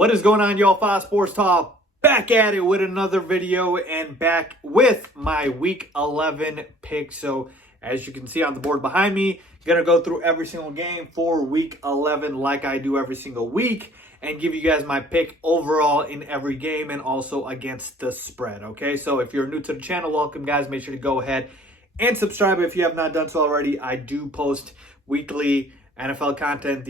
What is going on, y'all? Faiz Sports Talk back at it with another video and back with my Week 11 pick. So as you can see on the board behind me, going to go through every single game for Week 11 like I do every single week and give you guys my pick overall in every game and also against the spread, okay? So if you're new to the channel, welcome, guys. Make sure to go ahead and subscribe if you have not done so already. I do post weekly NFL content.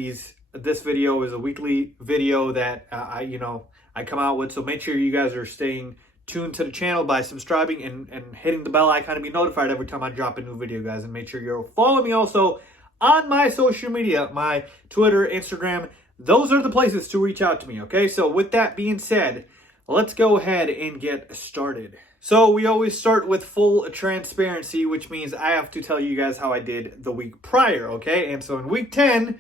This video is a weekly video that I come out with, so make sure you guys are staying tuned to the channel by subscribing and hitting the bell icon to be notified every time I drop a new video, guys. And make sure you're following me also on my social media, my Twitter, Instagram. Those are the places to reach out to me, okay? So with that being said, let's go ahead and get started. So we always start with full transparency, which means I have to tell you guys how I did the week prior, okay? And so in Week 10,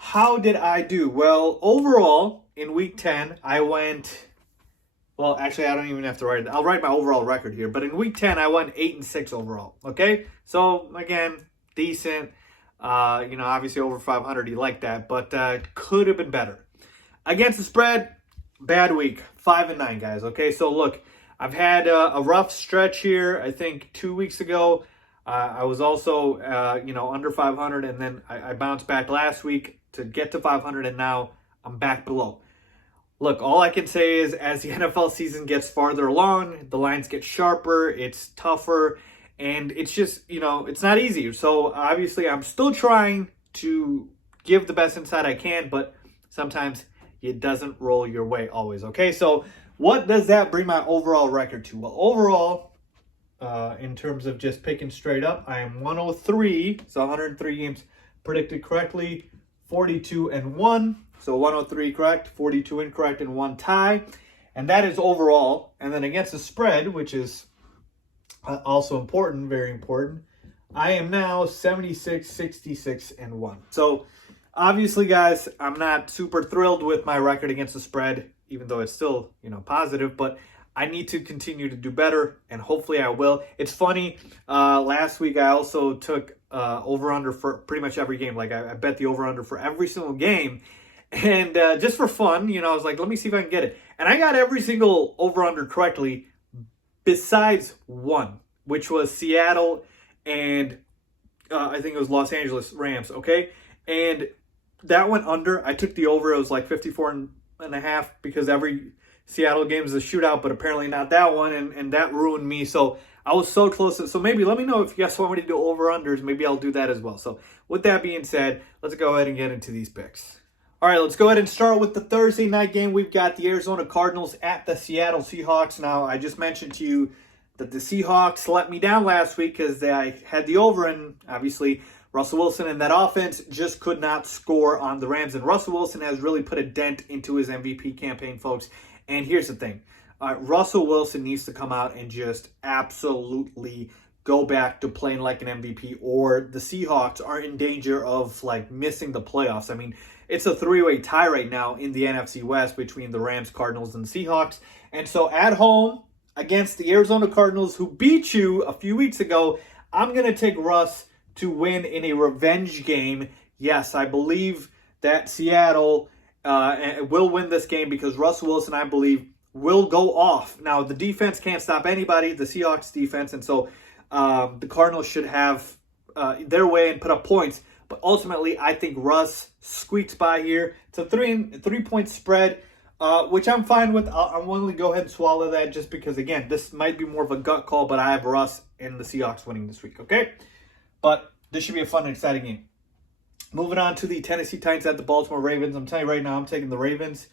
how did I do? Well, overall, in Week 10, I went... Well, actually, I don't even have to write it. I'll write my overall record here. But in Week 10, I went 8-6 overall, okay? So, again, decent. Obviously over 500, you like that. But could have been better. Against the spread, bad week. 5-9, guys, okay? So, look, I've had a rough stretch here. I think 2 weeks ago, I was also, under 500. And then I bounced back last week to get to 500, and now I'm back below. Look, all I can say is as the NFL season gets farther along, the lines get sharper, it's tougher, and it's just, it's not easy. So obviously I'm still trying to give the best insight I can, but sometimes it doesn't roll your way always, okay? So what does that bring my overall record to? Well, overall, in terms of just picking straight up, I am 103, so 103 games predicted correctly, 42-1. So 103 correct, 42 incorrect, and 1 tie. And that is overall. And then against the spread, which is also important, very important, I am now 76, 66, and 1. So obviously, guys, I'm not super thrilled with my record against the spread, even though it's still, positive. But I need to continue to do better, and hopefully I will. It's funny, last week I also took over-under for pretty much every game. Like I bet the over-under for every single game. And just for fun, I was like, let me see if I can get it. And I got every single over-under correctly besides one, which was Seattle and I think it was Los Angeles Rams, okay? And that went under. I took the over. It was like 54.5 because every Seattle game is a shootout, but apparently not that one, and that ruined me. So I was so close. So maybe let me know if you guys want me to do over-unders. Maybe I'll do that as well. So with that being said, let's go ahead and get into these picks. All right, let's go ahead and start with the Thursday night game. We've got the Arizona Cardinals at the Seattle Seahawks. Now, I just mentioned to you that the Seahawks let me down last week because I had the over, and obviously Russell Wilson and that offense just could not score on the Rams. And Russell Wilson has really put a dent into his MVP campaign, folks. And here's the thing. Russell Wilson needs to come out and just absolutely go back to playing like an MVP, or the Seahawks are in danger of missing the playoffs. I mean, it's a three-way tie right now in the NFC West between the Rams, Cardinals, and the Seahawks. And so at home against the Arizona Cardinals, who beat you a few weeks ago, I'm going to take Russ to win in a revenge game. Yes, I believe that Seattle will win this game because Russell Wilson, I believe, will go off. Now, the defense can't stop anybody, the Seahawks defense, and so the Cardinals should have their way and put up points. But ultimately, I think Russ squeaks by here. It's a three-point spread, which I'm fine with. I'm willing to go ahead and swallow that just because, again, this might be more of a gut call, but I have Russ and the Seahawks winning this week, okay? But this should be a fun and exciting game. Moving on to the Tennessee Titans at the Baltimore Ravens. I'm telling you right now, I'm taking the Ravens.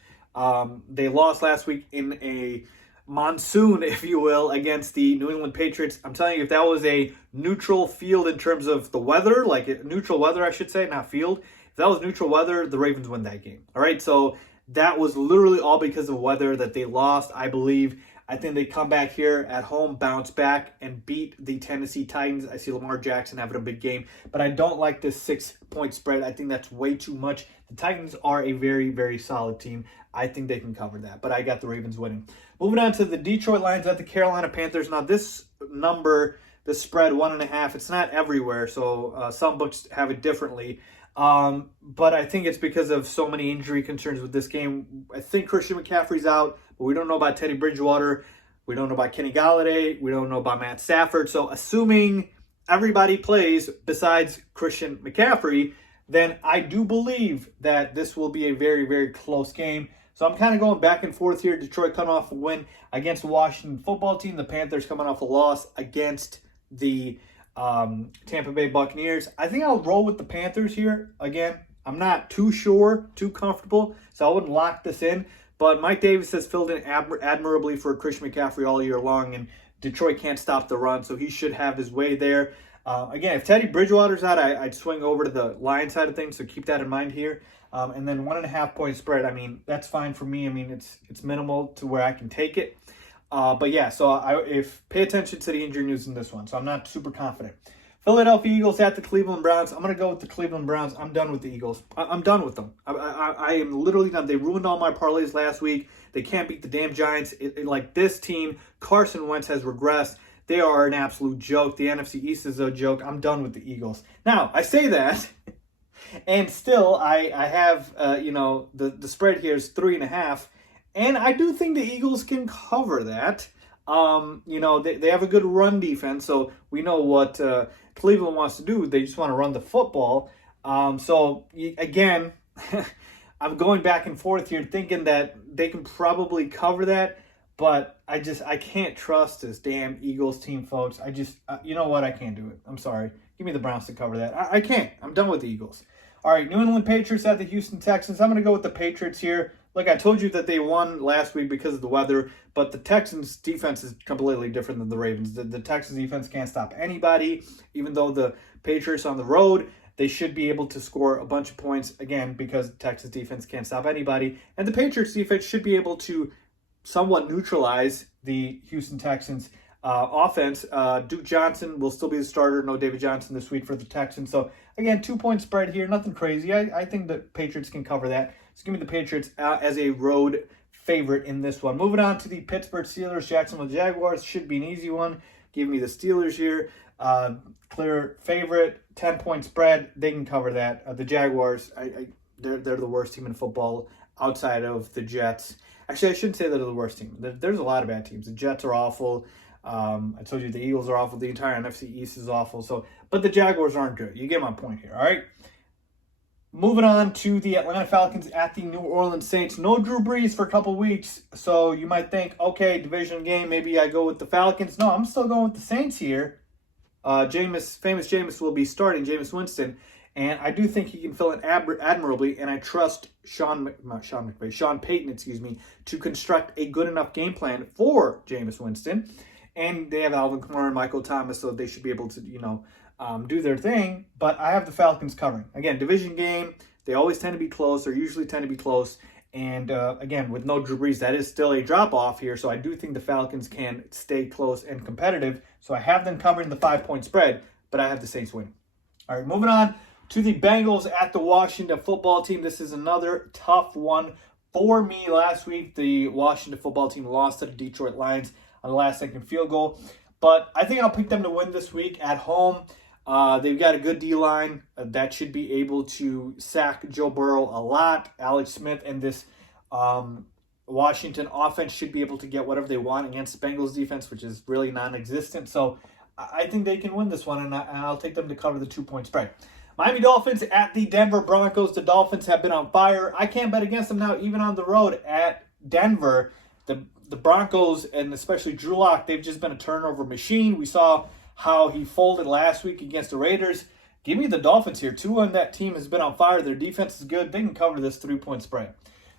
They lost last week in a monsoon, if you will, against the New England Patriots. I'm telling you, if that was a neutral field in terms of the weather, neutral weather, I should say, not field. If that was neutral weather, the Ravens win that game. All right, so that was literally all because of weather that they lost, I believe. I think they come back here at home, bounce back, and beat the Tennessee Titans. I see Lamar Jackson having a big game, but I don't like this 6-point spread. I think that's way too much. The Titans are a very, very solid team. I think they can cover that, but I got the Ravens winning. Moving on to the Detroit Lions at the Carolina Panthers. Now, this number, the spread, 1.5, it's not everywhere, so some books have it differently. But I think it's because of so many injury concerns with this game. I think Christian McCaffrey's out, but we don't know about Teddy Bridgewater. We don't know about Kenny Galladay. We don't know about Matt Stafford. So assuming everybody plays besides Christian McCaffrey, then I do believe that this will be a very, very close game. So I'm kind of going back and forth here. Detroit coming off a win against the Washington football team. The Panthers coming off a loss against the Tampa Bay Buccaneers. I think I'll roll with the Panthers here. Again, I'm not too sure, too comfortable, so I wouldn't lock this in. But Mike Davis has filled in admirably for Christian McCaffrey all year long, and Detroit can't stop the run, so he should have his way there. Again, if Teddy Bridgewater's out, I'd swing over to the Lions side of things, so keep that in mind here. And then 1.5 point spread, I mean, that's fine for me. I mean, it's minimal to where I can take it. But yeah, so pay attention to the injury news in this one. So I'm not super confident. Philadelphia Eagles at the Cleveland Browns. I'm going to go with the Cleveland Browns. I'm done with the Eagles. I'm done with them. I am literally done. They ruined all my parlays last week. They can't beat the damn Giants. Like this team, Carson Wentz has regressed. They are an absolute joke. The NFC East is a joke. I'm done with the Eagles. Now, I say that, and still I have, the spread here is 3.5. And I do think the Eagles can cover that. They have a good run defense, so we know what Cleveland wants to do. They just want to run the football. Again, I'm going back and forth here thinking that they can probably cover that, but I can't trust this damn Eagles team, folks. You know what? I can't do it. I'm sorry. Give me the Browns to cover that. I can't. I'm done with the Eagles. All right, New England Patriots at the Houston Texans. I'm going to go with the Patriots here. Look, I told you that they won last week because of the weather, but the Texans' defense is completely different than the Ravens. The Texans' defense can't stop anybody, even though the Patriots on the road, they should be able to score a bunch of points, again, because the Texans' defense can't stop anybody. And the Patriots' defense should be able to somewhat neutralize the Houston Texans' offense. Duke Johnson will still be the starter. No David Johnson this week for the Texans. So, again, 2-point spread here. Nothing crazy. I think the Patriots can cover that. So give me the Patriots as a road favorite in this one. Moving on to the Pittsburgh Steelers, Jacksonville Jaguars. Should be an easy one. Give me the Steelers here. Clear favorite, 10-point spread. They can cover that. The Jaguars, they're the worst team in football outside of the Jets. Actually, I shouldn't say they're the worst team. There's a lot of bad teams. The Jets are awful. I told you the Eagles are awful. The entire NFC East is awful. But the Jaguars aren't good. You get my point here, all right? Moving on to the Atlanta Falcons at the New Orleans Saints. No Drew Brees for a couple weeks, so you might think, okay, division game, maybe I go with the Falcons. No, I'm still going with the Saints here. famous Jameis will be starting, Jameis Winston, and I do think he can fill it admirably, and I trust Sean Payton, to construct a good enough game plan for Jameis Winston. And they have Alvin Kamara and Michael Thomas, so they should be able to, do their thing. But I have the Falcons covering. Again, division game, they always tend to be close, or usually tend to be close. And again, with no Drew Brees, that is still a drop-off here. So I do think the Falcons can stay close and competitive. So I have them covering the 5-point spread, but I have the Saints win. All right, moving on to the Bengals at the Washington football team. This is another tough one for me. Last week, the Washington football team lost to the Detroit Lions on the last-second field goal. But I think I'll pick them to win this week at home. They've got a good D-line that should be able to sack Joe Burrow a lot. Alex Smith and this Washington offense should be able to get whatever they want against the Bengals defense, which is really non-existent. So I think they can win this one, and I'll take them to cover the 2-point spread. Miami Dolphins at the Denver Broncos. The Dolphins have been on fire. I can't bet against them now, even on the road at Denver. The Broncos, and especially Drew Lock, they've just been a turnover machine. We saw how he folded last week against the Raiders. Give me the Dolphins here. Tua and that team has been on fire. Their defense is good. They can cover this 3-point spread.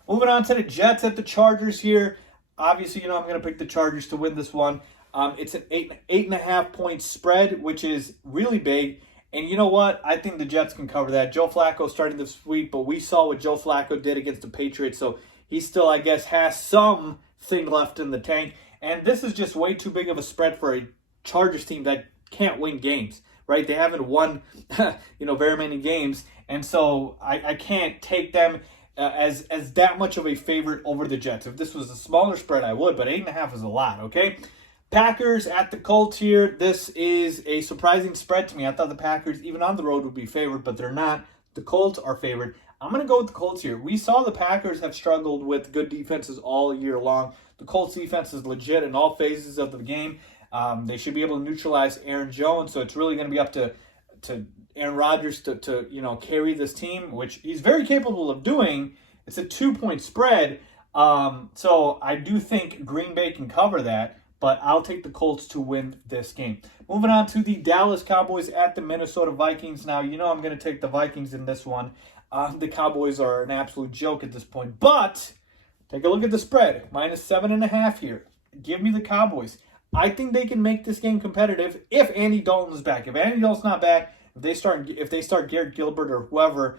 Moving on to the Jets at the Chargers here. Obviously, I'm going to pick the Chargers to win this one. It's an 8.5-point spread, which is really big. And you know what? I think the Jets can cover that. Joe Flacco starting this week, but we saw what Joe Flacco did against the Patriots. So he still, I guess, has something left in the tank. And this is just way too big of a spread for a Chargers team that can't win games, right? They haven't won, very many games. And so I can't take them as that much of a favorite over the Jets. If this was a smaller spread, I would, but 8.5 is a lot, okay? Packers at the Colts here. This is a surprising spread to me. I thought the Packers, even on the road, would be favored, but they're not. The Colts are favored. I'm going to go with the Colts here. We saw the Packers have struggled with good defenses all year long. The Colts defense is legit in all phases of the game. They should be able to neutralize Aaron Jones, so it's really going to be up to Aaron Rodgers to carry this team, which he's very capable of doing. It's a 2-point spread, so I do think Green Bay can cover that, but I'll take the Colts to win this game. Moving on to the Dallas Cowboys at the Minnesota Vikings. Now, I'm going to take the Vikings in this one. The Cowboys are an absolute joke at this point, but take a look at the spread. -7.5 here. Give me the Cowboys. I think they can make this game competitive if Andy Dalton is back. If Andy Dalton's not back, if they start Garrett Gilbert or whoever,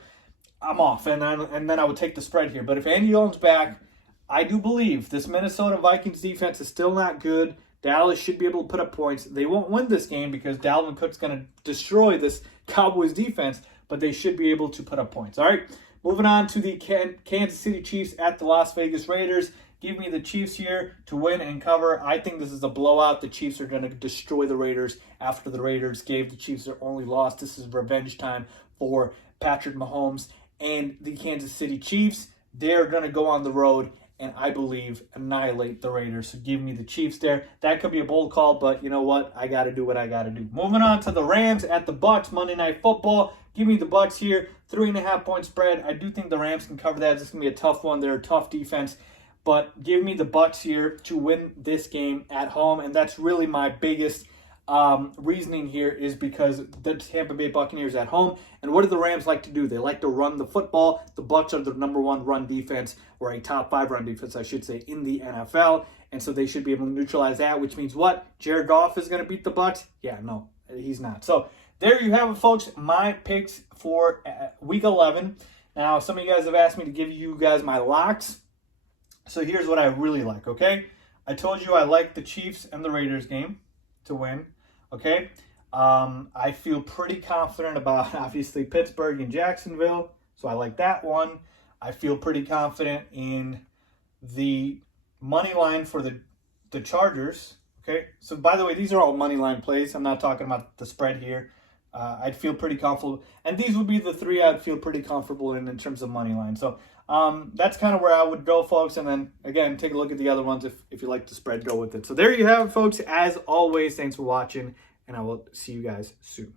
I'm off, and then I would take the spread here. But if Andy Dalton's back, I do believe this Minnesota Vikings defense is still not good. Dallas should be able to put up points. They won't win this game because Dalvin Cook's going to destroy this Cowboys defense, but they should be able to put up points. All right, moving on to the Kansas City Chiefs at the Las Vegas Raiders. Give me the Chiefs here to win and cover. I think this is a blowout. The Chiefs are going to destroy the Raiders after the Raiders gave the Chiefs their only loss. This is revenge time for Patrick Mahomes and the Kansas City Chiefs. They're going to go on the road and I believe annihilate the Raiders. So give me the Chiefs there. That could be a bold call, but you know what? I got to do what I got to do. Moving on to the Rams at the Bucs, Monday Night Football. Give me the Bucs here. 3.5-point spread. I do think the Rams can cover that. This is going to be a tough one. They're a tough defense. But give me the Bucs here to win this game at home. And that's really my biggest reasoning here is because the Tampa Bay Buccaneers at home. And what do the Rams like to do? They like to run the football. The Bucs are the number one run defense, or a top 5 run defense, I should say, in the NFL. And so they should be able to neutralize that, which means what? Jared Goff is going to beat the Bucs? Yeah, no, he's not. So there you have it, folks. My picks for Week 11. Now, some of you guys have asked me to give you guys my locks. So here's what I really like, okay? I told you I like the Chiefs and the Raiders game to win, okay? I feel pretty confident about, obviously, Pittsburgh and Jacksonville, so I like that one. I feel pretty confident in the money line for the Chargers, okay? So, by the way, these are all money line plays. I'm not talking about the spread here. I'd feel pretty comfortable. And these would be the 3 I'd feel pretty comfortable in terms of money line. So, that's kind of where I would go, folks. And then, again, take a look at the other ones. If you like the spread, go with it. So there you have it, folks. As always, thanks for watching, and I will see you guys soon.